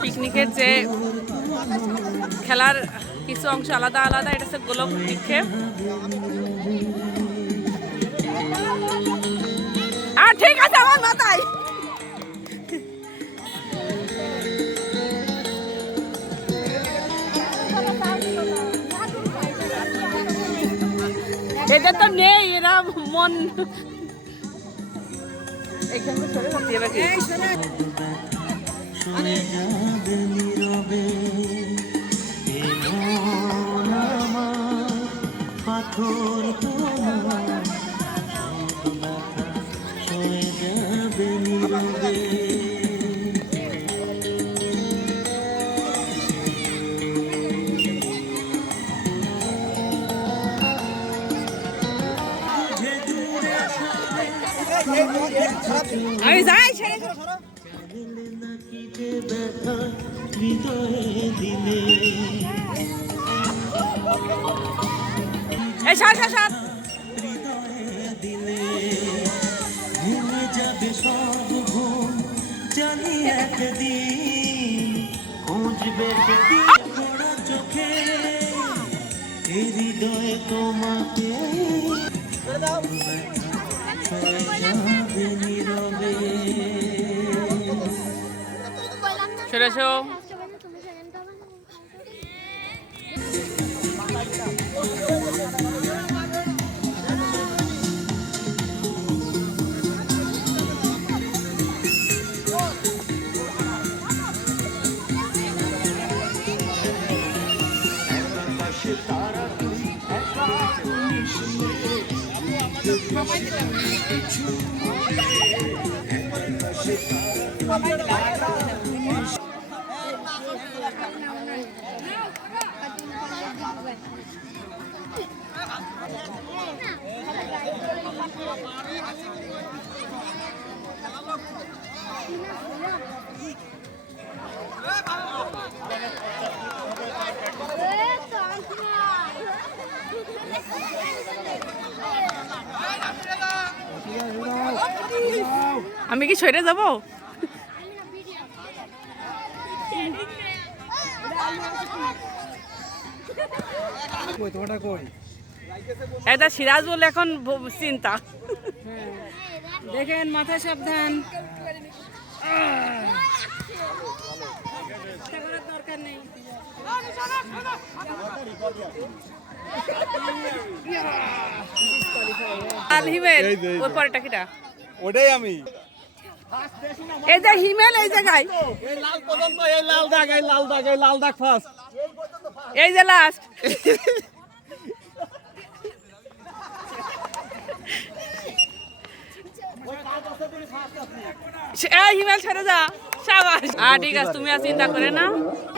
পিকনিকের যে খেলার কিছু অংশ আলাদা আলাদা, এটা হচ্ছে গোলক নিক্ষেপ। আর ঠিক আছে আমার মাথায় এদের তো নেই, এরা মন এখানে সরে যাচ্ছে এবার কি পাথর তোমার সয়ে যাবে নীরবে। আমি যাই নাকি যে ব্যথা হৃদয়ে দিলে দিলে ভেঙে যাবে সব ঘুম, জানি একদিন খুঁজবে পড়া চোখে হৃদয়ে তোমাকে যাবে নীরবে। সরে এসো। আমি কি সরে যাব? এটা সিরাজুল এখন চিন্তা। দেখেন মাথা সাবধান, দরকার নেই। ওর পরেরটা কিটা? ওটাই আমি। এই যে হিমেল এই জায়গায়, এই লাল পর্যন্ত, এই লাল দাগ, এই লাল দাগ, এই লাল দাগ ফার্স্ট। এই যে লাস্ট। হিমেল ছেড়ে যা, সাবাস। ঠিক আছে, তুমি আর চিন্তা করে না।